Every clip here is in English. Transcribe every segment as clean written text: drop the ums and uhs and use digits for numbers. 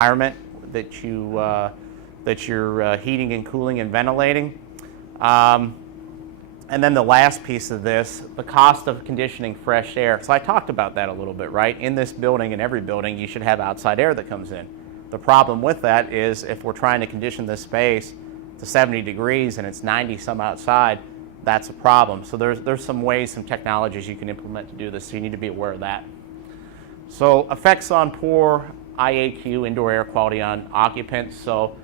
environment that you're heating and cooling and ventilating. And then the last piece of this, the cost of conditioning fresh air. So I talked about that a little bit, right? In this building, in every building, you should have outside air that comes in. The problem with that is if we're trying to condition this space to 70 degrees and it's 90 some outside, that's a problem. So there's some ways, some technologies you can implement to do this, so you need to be aware of that. So effects on poor IAQ, indoor air quality on occupants. So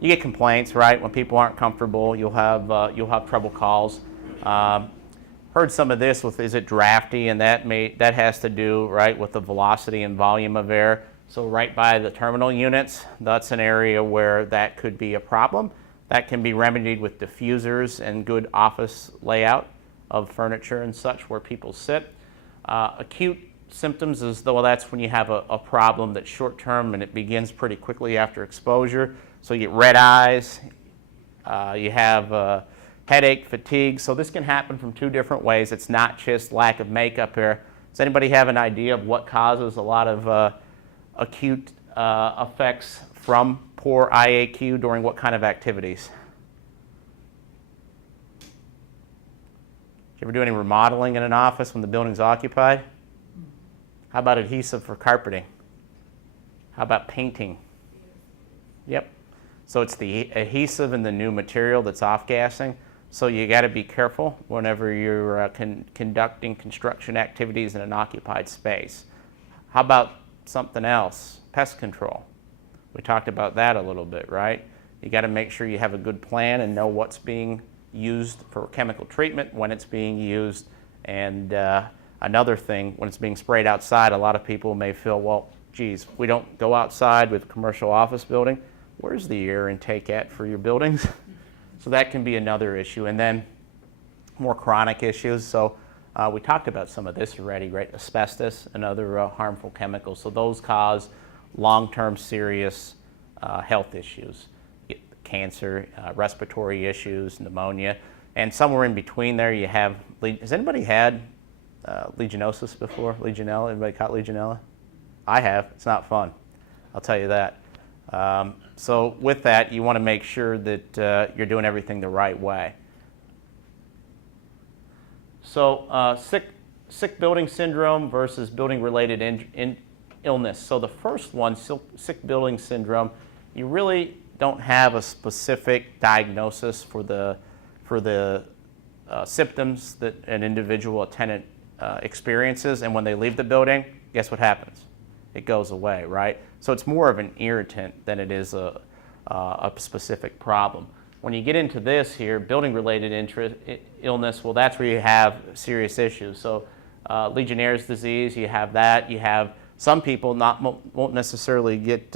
you get complaints, right? When people aren't comfortable, you'll have trouble calls. Heard some of this with, is it drafty, and that has to do, right, with the velocity and volume of air. So right by the terminal units, that's an area where that could be a problem. That can be remedied with diffusers and good office layout of furniture and such where people sit. Acute symptoms is, well, that's when you have a problem that's short-term and it begins pretty quickly after exposure. So you get red eyes, you have headache, fatigue. So this can happen from two different ways. It's not just lack of makeup here. Does anybody have an idea of what causes a lot of acute effects from poor IAQ during what kind of activities? Did you ever do any remodeling in an office when the building's occupied? How about adhesive for carpeting? How about painting? Yep. So it's the adhesive in the new material that's off-gassing. So you got to be careful whenever you're conducting construction activities in an occupied space. How about something else? Pest control. We talked about that a little bit, right? You got to make sure you have a good plan and know what's being used for chemical treatment, when it's being used, and another thing, when it's being sprayed outside, a lot of people may feel, well, geez, we don't go outside with a commercial office building. Where's the air intake at for your buildings? So that can be another issue. And then more chronic issues. So we talked about some of this already, right? Asbestos and other harmful chemicals. So those cause long-term serious health issues, cancer, respiratory issues, pneumonia. And somewhere in between there you have, has anybody had Legionnosis before? Legionella? Anybody caught Legionella? I have. It's not fun. I'll tell you that. So with that, you want to make sure that you're doing everything the right way. So sick building syndrome versus building-related illness. So the first one, sick building syndrome, you really don't have a specific diagnosis for the symptoms that an individual, a tenant experiences, and when they leave the building, guess what happens? It goes away, right? So it's more of an irritant than it is a specific problem. When you get into this here, building-related illness, well, that's where you have serious issues. So Legionnaire's disease, you have that. You have some people won't necessarily get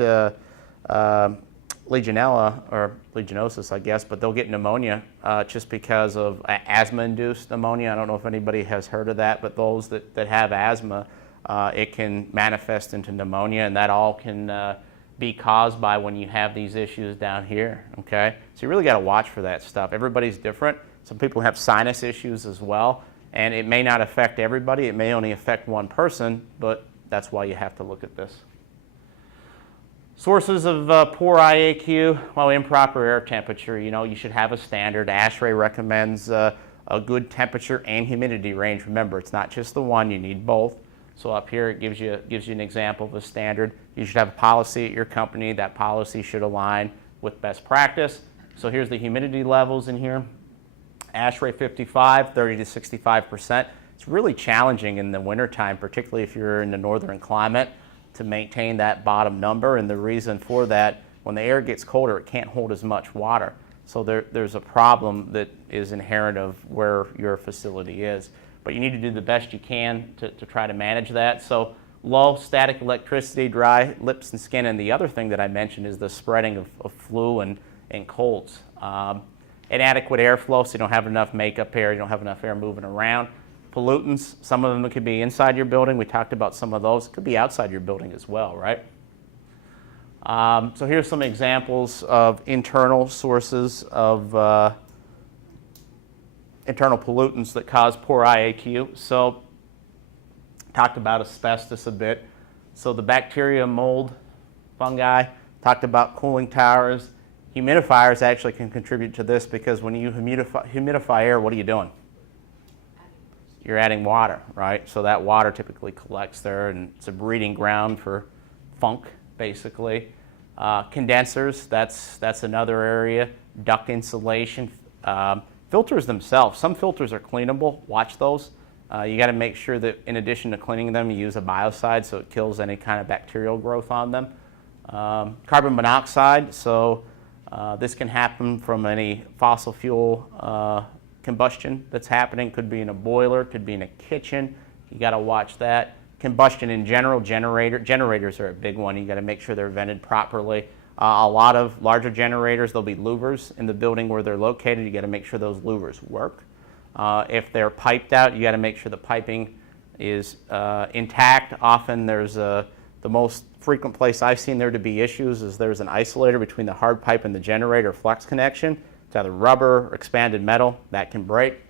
Legionella or Legionnosis, I guess, but they'll get pneumonia just because of asthma-induced pneumonia. I don't know if anybody has heard of that, but those that have asthma, it can manifest into pneumonia, and that all can be caused by when you have these issues down here, okay? So you really got to watch for that stuff. Everybody's different. Some people have sinus issues as well, and it may not affect everybody. It may only affect one person, but that's why you have to look at this. Sources of poor IAQ, well, improper air temperature. You know, you should have a standard. ASHRAE recommends a good temperature and humidity range. Remember, it's not just the one, you need both. So up here it gives you an example of a standard. You should have a policy at your company. That policy should align with best practice. So here's the humidity levels in here. ASHRAE 55, 30 to 65%. It's really challenging in the wintertime, particularly if you're in the northern climate, to maintain that bottom number. And the reason for that, when the air gets colder, it can't hold as much water. So there's a problem that is inherent of where your facility is. But you need to do the best you can to try to manage that. So low static electricity, dry lips and skin. And the other thing that I mentioned is the spreading of flu and colds. Inadequate airflow, so you don't have enough makeup air, you don't have enough air moving around. Pollutants, some of them could be inside your building. We talked about some of those. Could be outside your building as well, right? So here's some examples of internal sources of internal pollutants that cause poor IAQ. So talked about asbestos a bit. So the bacteria, mold, fungi. Talked about cooling towers. Humidifiers actually can contribute to this because when you humidify air, what are you doing? You're adding water, right? So that water typically collects there, and it's a breeding ground for funk, basically. Condensers, that's another area. Duct insulation. Filters themselves, some filters are cleanable. Watch those. You got to make sure that in addition to cleaning them, you use a biocide so it kills any kind of bacterial growth on them. Carbon monoxide, so this can happen from any fossil fuel combustion that's happening. Could be in a boiler, could be in a kitchen. You got to watch that. Combustion in general, generators are a big one. You got to make sure they're vented properly. A lot of larger generators, there'll be louvers in the building where they're located. You got to make sure those louvers work. If they're piped out, you got to make sure the piping is intact. Often there's the most frequent place I've seen there to be issues is there's an isolator between the hard pipe and the generator flex connection. It's either rubber or expanded metal that can break.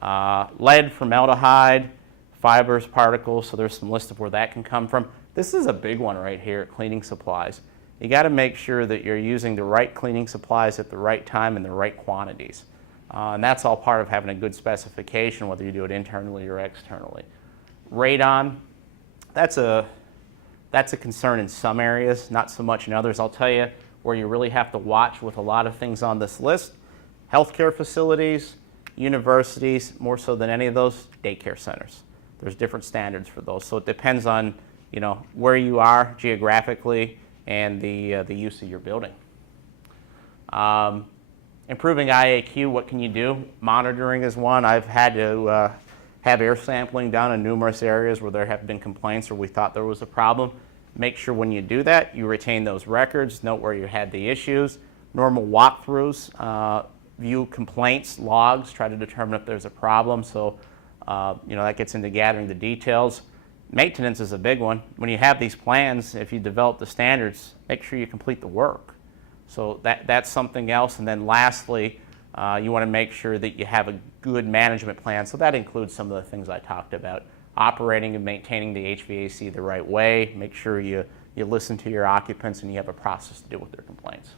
Lead, formaldehyde, fibers, particles, so there's some list of where that can come from. This is a big one right here, cleaning supplies. You got to make sure that you're using the right cleaning supplies at the right time and the right quantities. And that's all part of having a good specification, whether you do it internally or externally. Radon, that's a concern in some areas, not so much in others. I'll tell you where you really have to watch with a lot of things on this list. Healthcare facilities, universities, more so than any of those, daycare centers. There's different standards for those. So it depends on, where you are geographically and the use of your building. Improving IAQ, what can you do? Monitoring is one. I've had to have air sampling done in numerous areas where there have been complaints or we thought there was a problem. Make sure when you do that, you retain those records, note where you had the issues. Normal walkthroughs, view complaints, logs, try to determine if there's a problem. So, that gets into gathering the details. Maintenance is a big one. When you have these plans, if you develop the standards, make sure you complete the work. So that's something else. And then lastly, you want to make sure that you have a good management plan. So that includes some of the things I talked about. Operating and maintaining the HVAC the right way. Make sure you listen to your occupants and you have a process to deal with their complaints.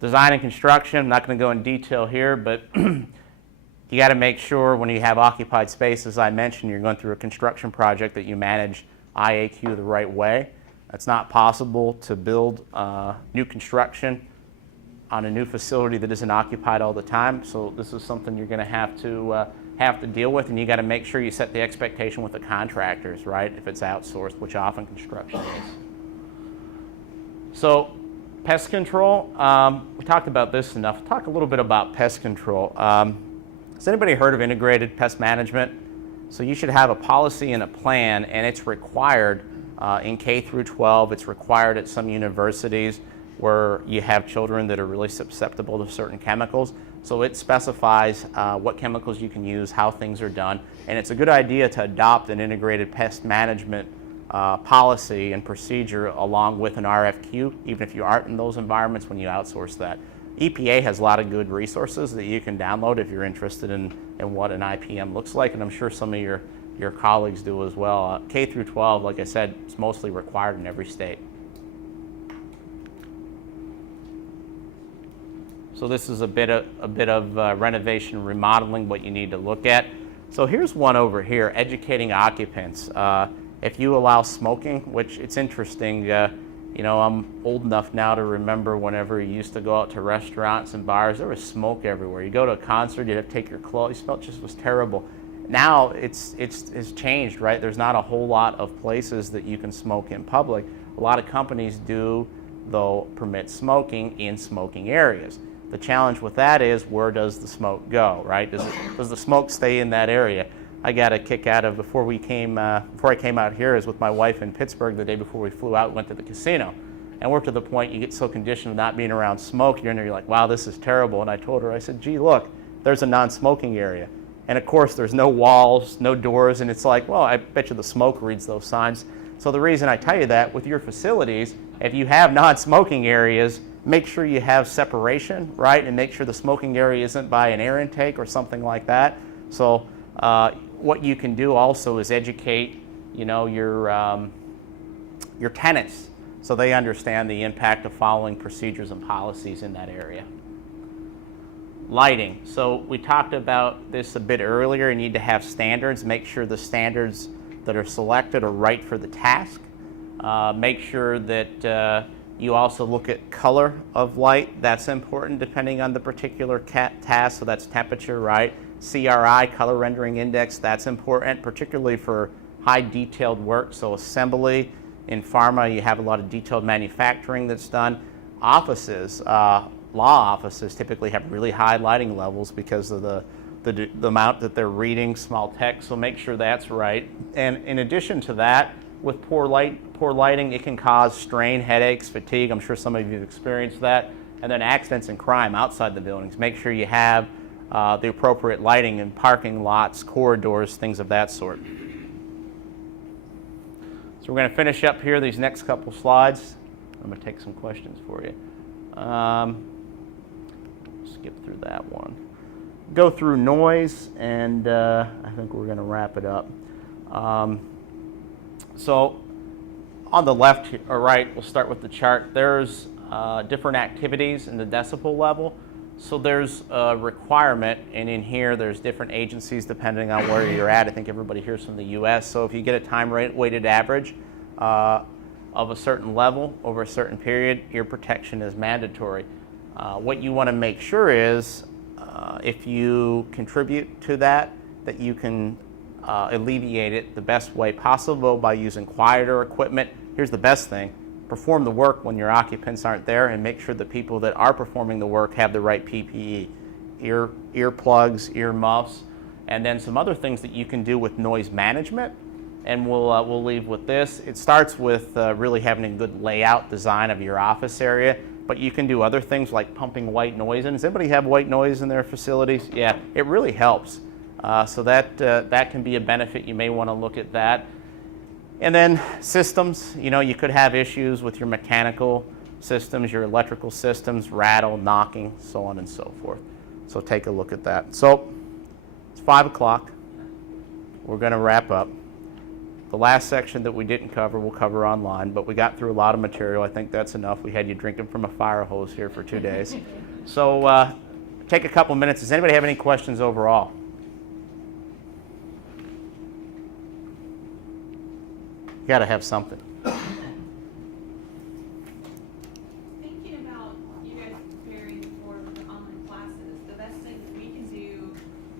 Design and construction, I'm not going to go in detail here, but you got to make sure when you have occupied space, as I mentioned, you're going through a construction project that you manage IAQ the right way. It's not possible to build new construction on a new facility that isn't occupied all the time. So this is something you're going to have to deal with, and you got to make sure you set the expectation with the contractors, right? If it's outsourced, which often construction is. So pest control, we talked about this enough. Talk a little bit about pest control. Has anybody heard of integrated pest management? So you should have a policy and a plan, and it's required in K through 12. It's required at some universities where you have children that are really susceptible to certain chemicals. So it specifies what chemicals you can use, how things are done, and it's a good idea to adopt an integrated pest management policy and procedure along with an RFQ, even if you aren't in those environments when you outsource that. EPA has a lot of good resources that you can download if you're interested in what an IPM looks like, and I'm sure some of your colleagues do as well. K through 12, like I said, it's mostly required in every state. So this is a bit of renovation and remodeling, what you need to look at. So here's one over here, educating occupants. If you allow smoking, which it's interesting, I'm old enough now to remember whenever you used to go out to restaurants and bars, there was smoke everywhere. You go to a concert, you'd have to take your clothes, it just was terrible. Now it's changed, right? There's not a whole lot of places that you can smoke in public. A lot of companies do, though, permit smoking in smoking areas. The challenge with that is, where does the smoke go, right? Does the smoke stay in that area? I got a kick out of before I came out here, is with my wife in Pittsburgh the day before we flew out, went to the casino. And we're to the point you get so conditioned of not being around smoke, you're in there, you're like, wow, this is terrible. And I told her, I said, gee, look, there's a non-smoking area. And of course, there's no walls, no doors, and it's like, well, I bet you the smoke reads those signs. So the reason I tell you that, with your facilities, if you have non-smoking areas, make sure you have separation, right? And make sure the smoking area isn't by an air intake or something like that. So what you can do also is educate, your your tenants so they understand the impact of following procedures and policies in that area. Lighting. So we talked about this a bit earlier. You need to have standards. Make sure the standards that are selected are right for the task. Make sure that you also look at color of light. That's important depending on the particular task. So that's temperature, right? CRI, color rendering index, that's important, particularly for high detailed work. So assembly, in pharma, you have a lot of detailed manufacturing that's done. Offices, law offices typically have really high lighting levels because of the amount that they're reading, small text, so make sure that's right. And in addition to that, with poor lighting, it can cause strain, headaches, fatigue. I'm sure some of you have experienced that. And then accidents and crime outside the buildings. Make sure you have the appropriate lighting in parking lots, corridors, things of that sort. So we're going to finish up here these next couple slides. I'm going to take some questions for you. Skip through that one. Go through noise, and I think we're going to wrap it up. So on the left or right, we'll start with the chart. There's different activities in the decibel level. So there's a requirement, and in here there's different agencies depending on where you're at. I think everybody here's from the US. So if you get a time weighted average of a certain level over a certain period, ear protection is mandatory. What you want to make sure is if you contribute to that you can alleviate it the best way possible by using quieter equipment. Here's the best thing. Perform the work when your occupants aren't there, and make sure the people that are performing the work have the right PPE, ear plugs, ear muffs, and then some other things that you can do with noise management. And we'll leave with this. It starts with really having a good layout design of your office area, but you can do other things like pumping white noise in. Does anybody have white noise in their facilities? Yeah, it really helps. So that can be a benefit. You may want to look at that. And then systems, you could have issues with your mechanical systems, your electrical systems, rattle, knocking, so on and so forth. So take a look at that. So it's 5 o'clock. We're going to wrap up. The last section that we didn't cover, we'll cover online, but we got through a lot of material. I think that's enough. We had you drinking from a fire hose here for 2 days. So take a couple minutes. Does anybody have any questions overall? You got to have something. Thinking about you guys preparing for the online classes, the best thing that we can do,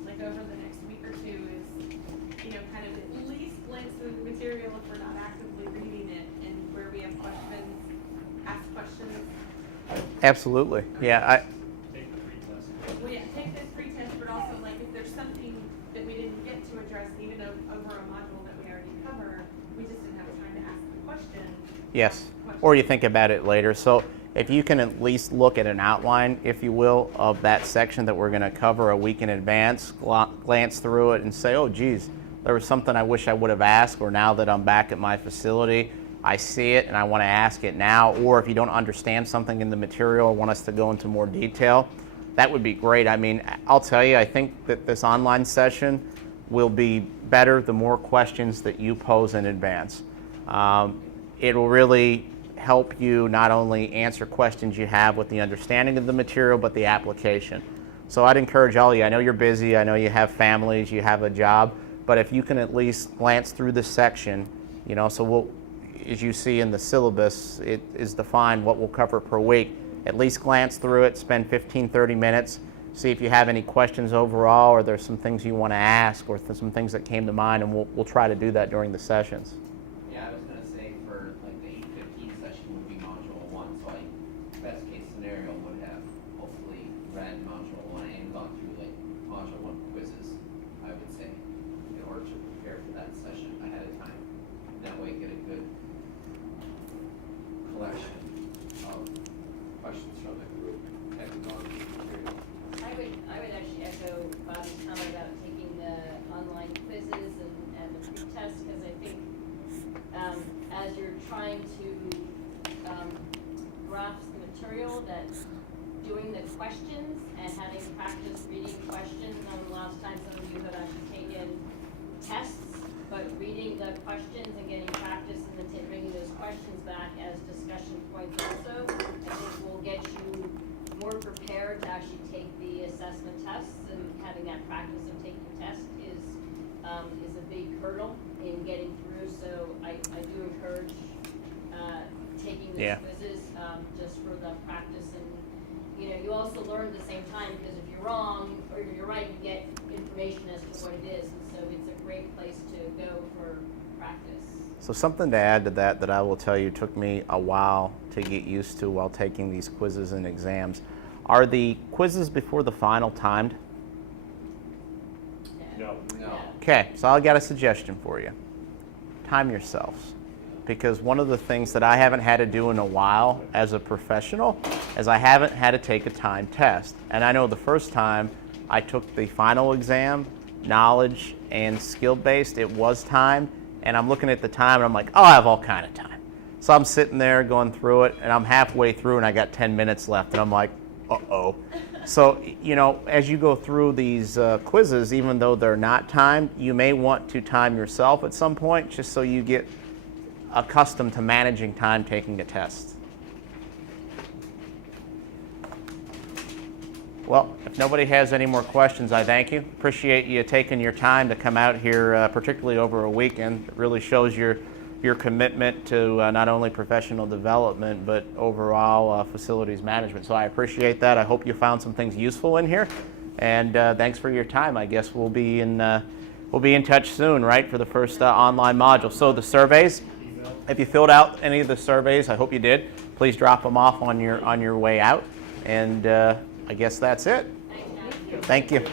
like over the next week or two, is, kind of at least glance through the material if we're not actively reading it, and where we have questions, ask questions. Absolutely. Okay. Yeah. Take the free test. Well, yeah, take this pre-test, but also like if there's something that we didn't get to address, even over a module that we already covered, we just didn't have time to ask the question. Yes. Or you think about it later. So if you can at least look at an outline, if you will, of that section that we're going to cover a week in advance, glance through it and say, oh, geez, there was something I wish I would have asked, or now that I'm back at my facility, I see it and I want to ask it now. Or if you don't understand something in the material or want us to go into more detail, that would be great. I mean, I'll tell you, I think that this online session will be better the more questions that you pose in advance. It will really help you not only answer questions you have with the understanding of the material, but the application. So I'd encourage all of you, I know you're busy, I know you have families, you have a job, but if you can at least glance through this section, so as you see in the syllabus, it is defined what we'll cover per week. At least glance through it, spend 15, 30 minutes, see if you have any questions overall, or there's some things you want to ask, or some things that came to mind, and we'll try to do that during the sessions. Yeah, I was going to say for like the 8:15 session would be module 1, so best case scenario would have hopefully read module 1 and gone through like module 1 quizzes, I would say, in order to prepare for that session ahead of time. That way get a good collection of questions from the group and gone through the material. I would actually echo Bob's comment about taking the online quizzes and the pre-test, because I think as you're trying to grasp the material, that doing the questions and having practice reading questions, and the last time some of you have actually taken tests but reading the questions and getting practice and then bringing those questions back as discussion points also, I think will get you more prepared to actually take the assessment tests, and having that practice of taking tests is a big hurdle in getting through. So I do encourage taking those Yeah. quizzes just for the practice, and you also learn at the same time, because if you're wrong or you're right, you get information as to what it is, and so it's a great place to go for practice. So something to add to that I will tell you took me a while to get used to while taking these quizzes and exams. Are the quizzes before the final timed? No. Okay, so I got a suggestion for you. Time yourselves. Because one of the things that I haven't had to do in a while as a professional is I haven't had to take a time test. And I know the first time I took the final exam, knowledge and skill-based, it was timed. And I'm looking at the time and I'm like, oh, I have all kind of time. So I'm sitting there going through it, and I'm halfway through and I got 10 minutes left, and I'm like, uh-oh. So, as you go through these quizzes, even though they're not timed, you may want to time yourself at some point just so you get accustomed to managing time taking a test. Well, if nobody has any more questions, I thank you. Appreciate you taking your time to come out here, particularly over a weekend. It really shows your commitment to not only professional development, but overall facilities management. So I appreciate that. I hope you found some things useful in here. And thanks for your time. I guess we'll be in touch soon, right, for the first online module. So the surveys, if you filled out any of the surveys, I hope you did, please drop them off on your way out. And I guess that's it. Thanks, John. Thank you.